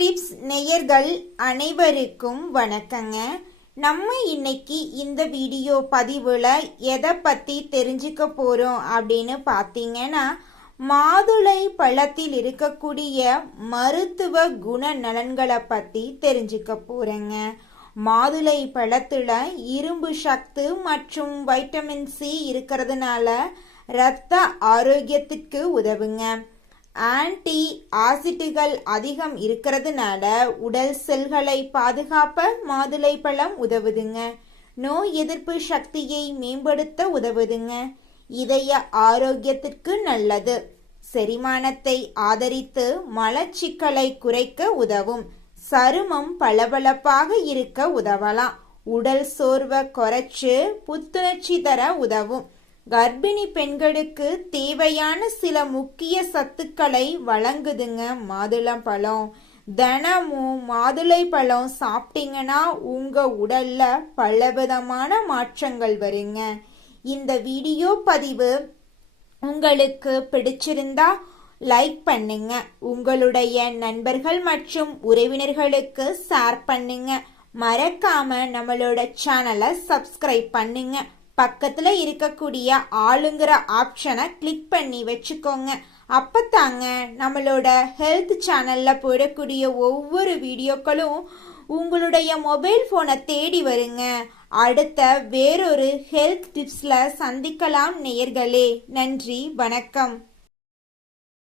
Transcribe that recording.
Tips நேயர்கள் அனைவருக்கும் வணக்கங்க. நம்ம இன்னைக்கு இந்த வீடியோ பதிவுல எதை பத்தி தெரிஞ்சுக்க போறோம் அப்படின்னு பார்த்தீங்கன்னா, மாதுளை பழத்தில் இருக்கக்கூடிய மருத்துவ குண நலன்களை பத்தி தெரிஞ்சுக்க போறேங்க. மாதுளை பழத்துல இரும்பு சத்து மற்றும் வைட்டமின் சி இருக்கிறதுனால இரத்த ஆரோக்கியத்திற்கு உதவுங்க. ஆன்டி ஆசிட்டுகள் அதிகம் இருக்கிறதுனால உடல் செல்களை பாதுகாப்ப மாதுளை பழம் உதவுதுங்க. நோய் எதிர்ப்பு சக்தியை மேம்படுத்த உதவுதுங்க. இதய ஆரோக்கியத்திற்கு நல்லது. செரிமானத்தை ஆதரித்து மலச்சிக்கலை குறைக்க உதவும். சருமம் பளபளப்பாக இருக்க உதவலாம். உடல் சோர்வை குறைச்சு புத்துணர்ச்சி தர உதவும். கர்ப்பிணி பெண்களுக்கு தேவையான சில முக்கிய சத்துக்களை வழங்குதுங்க மாதுளம்பழம். தினமும் மாதுளை பழம் சாப்பிட்டீங்கன்னா உங்க உடல்ல பலவிதமான மாற்றங்கள் வருங்க. இந்த வீடியோ பதிவு உங்களுக்கு பிடிச்சிருந்தா லைக் பண்ணுங்க. உங்களுடைய நண்பர்கள் மற்றும் உறவினர்களுக்கு ஷேர் பண்ணுங்க. மறக்காம நம்மளோட சேனலை சப்ஸ்கிரைப் பண்ணுங்க. பக்கத்துல இருக்கக்கூடிய ஆளுங்கிற ஆப்ஷனை கிளிக் பண்ணி வச்சுக்கோங்க. அப்பத்தாங்க நம்மளோட ஹெல்த் சேனல்ல போடக்கூடிய ஒவ்வொரு வீடியோக்களும் உங்களுடைய மொபைல் போனை தேடி வருங்க. அடுத்த வேறொரு ஹெல்த் டிப்ஸ்ல சந்திக்கலாம் நேயர்களே. நன்றி, வணக்கம்.